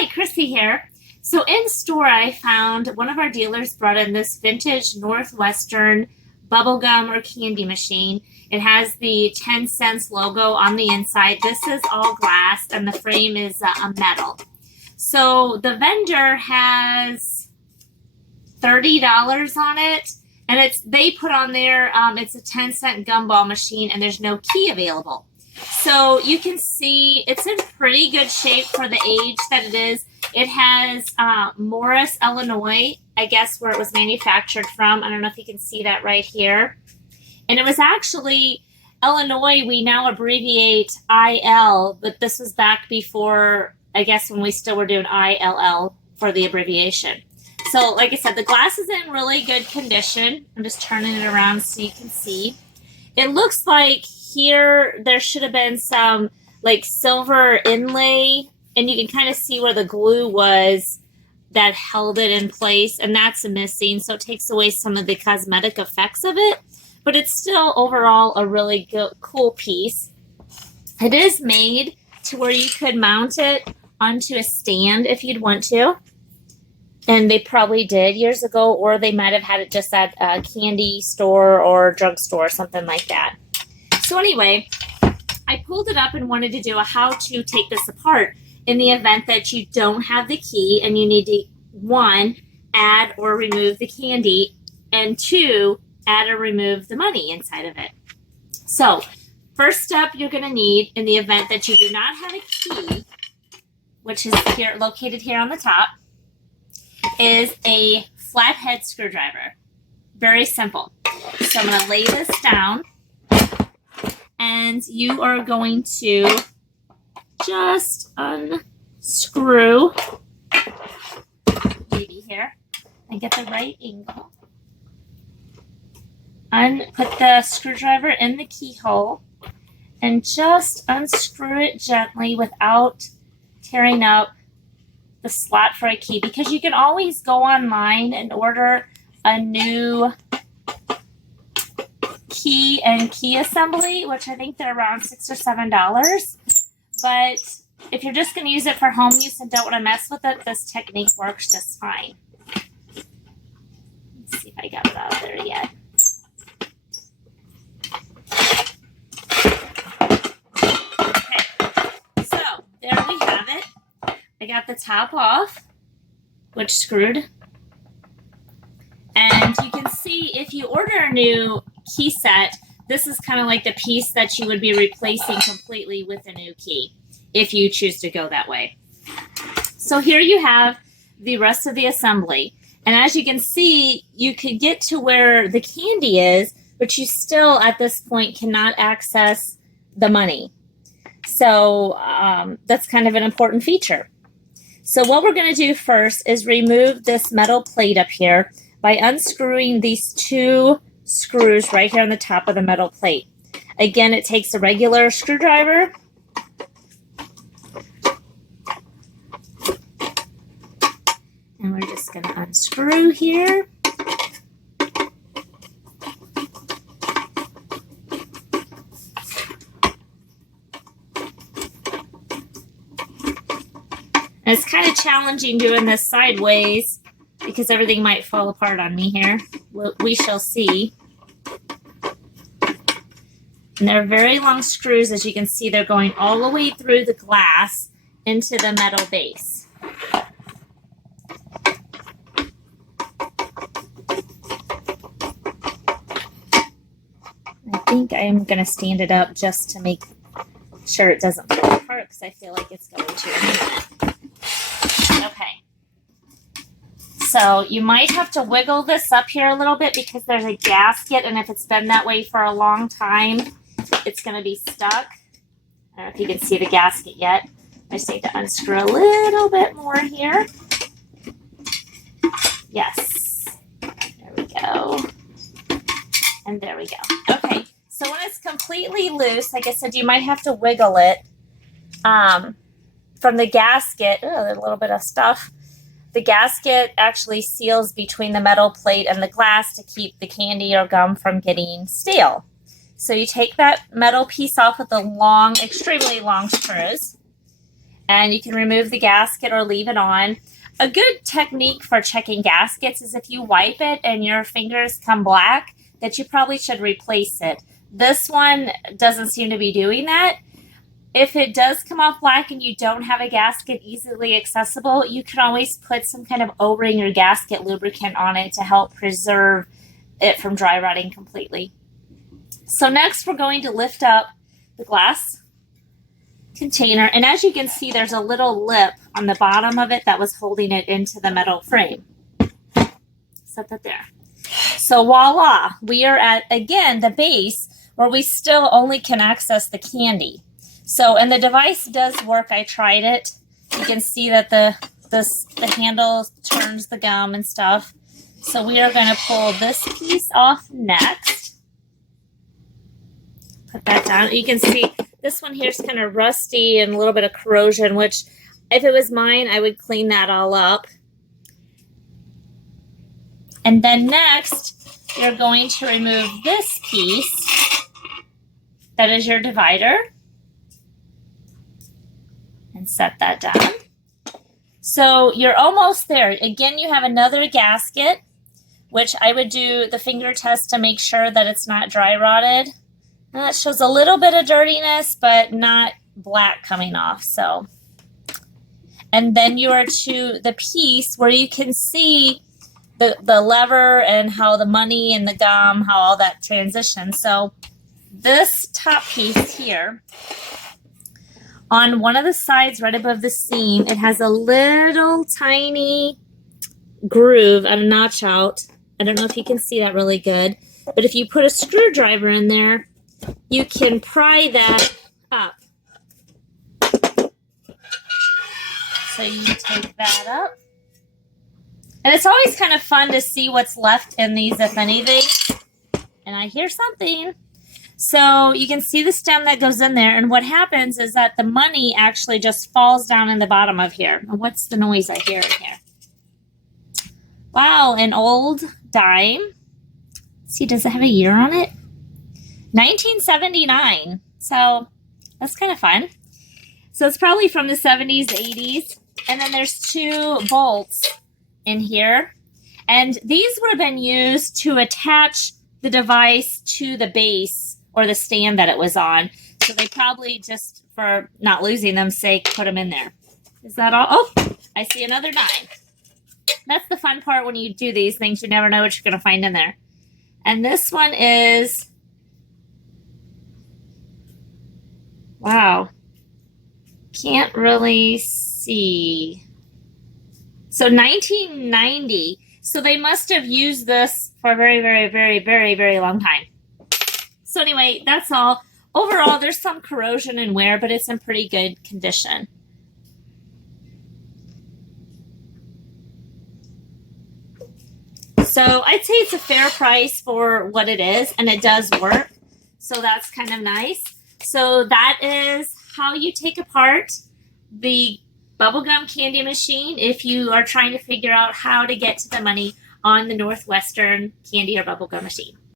Hi, Chrissy here. So in store, I found one of our dealers brought in this vintage Northwestern bubblegum or candy machine. It has the 10 cents logo on the inside. This is all glass and the frame is a metal. So the vendor has $30 on it, and they put on there, it's a 10-cent gumball machine and there's no key available. So you can see it's in pretty good shape for the age that it is. It has Morris, Illinois, I guess where it was manufactured from. I don't know if you can see that right here. And it was actually Illinois, we now abbreviate IL, but this was back before, I guess, when we still were doing ILL for the abbreviation. So like I said, the glass is in really good condition. I'm just turning it around so you can see. It looks like here there should have been some like silver inlay, and you can kind of see where the glue was that held it in place, and that's missing, so it takes away some of the cosmetic effects of it, but it's still overall a really cool piece. It is made to where you could mount it onto a stand if you'd want to, and they probably did years ago, or they might have had it just at a candy store or drugstore or something like that. So anyway, I pulled it up and wanted to do a how to take this apart in the event that you don't have the key and you need to, 1, add or remove the candy, and 2, add or remove the money inside of it. So first step you're going to need in the event that you do not have a key, which is here located here on the top, is a flathead screwdriver. Very simple. So I'm going to lay this down, and you are going to just unscrew maybe here and get the right angle. Put the screwdriver in the keyhole and just unscrew it gently without tearing up the slot for a key, because you can always go online and order a new key and key assembly, which I think they're around $6 or $7. But if you're just going to use it for home use and don't want to mess with it, this technique works just fine. Let's see if I got it out there yet. Okay, so there we have it. I got the top off, which screwed. And you can see if you order a new key set, this is kind of like the piece that you would be replacing completely with a new key, if you choose to go that way. So here you have the rest of the assembly. And as you can see, you could get to where the candy is, but you still at this point cannot access the money. So that's kind of an important feature. So what we're going to do first is remove this metal plate up here by unscrewing these 2 screws right here on the top of the metal plate. Again, it takes a regular screwdriver. And we're just going to unscrew here. And it's kind of challenging doing this sideways because everything might fall apart on me here. We shall see. And they're very long screws. As you can see, they're going all the way through the glass into the metal base. I think I'm going to stand it up just to make sure it doesn't fall apart, because I feel like it's going to in a minute. Okay. So you might have to wiggle this up here a little bit because there's a gasket, and if it's been that way for a long time, it's going to be stuck. I don't know if you can see the gasket yet. I just need to unscrew a little bit more here. Yes. There we go. And there we go. Okay. So when it's completely loose, like I said, you might have to wiggle it from the gasket. Oh, there's a little bit of stuff. The gasket actually seals between the metal plate and the glass to keep the candy or gum from getting stale. So you take that metal piece off with the long, extremely long screws, and you can remove the gasket or leave it on. A good technique for checking gaskets is if you wipe it and your fingers come black, that you probably should replace it. This one doesn't seem to be doing that. If it does come off black and you don't have a gasket easily accessible, you can always put some kind of O-ring or gasket lubricant on it to help preserve it from dry rotting completely. So next we're going to lift up the glass container, and as you can see, there's a little lip on the bottom of it that was holding it into the metal frame. Set that there. So voila, we are at, again, the base where we still only can access the candy. So, and the device does work. I tried it. You can see that the handle turns the gum and stuff. So we are going to pull this piece off next. Put that down. You can see this one here is kind of rusty and a little bit of corrosion, which if it was mine, I would clean that all up. And then next, you're going to remove this piece. That is your divider. And set that down. So you're almost there. Again, you have another gasket, which I would do the finger test to make sure that it's not dry rotted. It shows a little bit of dirtiness, but not black coming off. So, and then you are to the piece where you can see the lever and how the money and the gum, how all that transitions. So this top piece here, on one of the sides right above the seam, it has a little tiny groove and a notch out. I don't know if you can see that really good, but if you put a screwdriver in there, you can pry that up. So you take that up. And it's always kind of fun to see what's left in these, if anything. And I hear something. So you can see the stem that goes in there, and what happens is that the money actually just falls down in the bottom of here. And what's the noise I hear in here? Wow, an old dime. Let's see, does it have a year on it? 1979. So that's kind of fun. So it's probably from the 70s, 80s. And then there's two bolts in here. And these would have been used to attach the device to the base or the stand that it was on. So they probably, just for not losing them sake, put them in there. Is that all? Oh, I see another dime. That's the fun part when you do these things. You never know what you're going to find in there. And this one is, wow, can't really see. So 1990. So they must have used this for a very, very, very, very, very long time. So anyway, that's all. Overall, there's some corrosion and wear, but it's in pretty good condition. So I'd say it's a fair price for what it is, and it does work. So that's kind of nice. So that is how you take apart the bubblegum candy machine if you are trying to figure out how to get to the money on the Northwestern candy or bubblegum machine.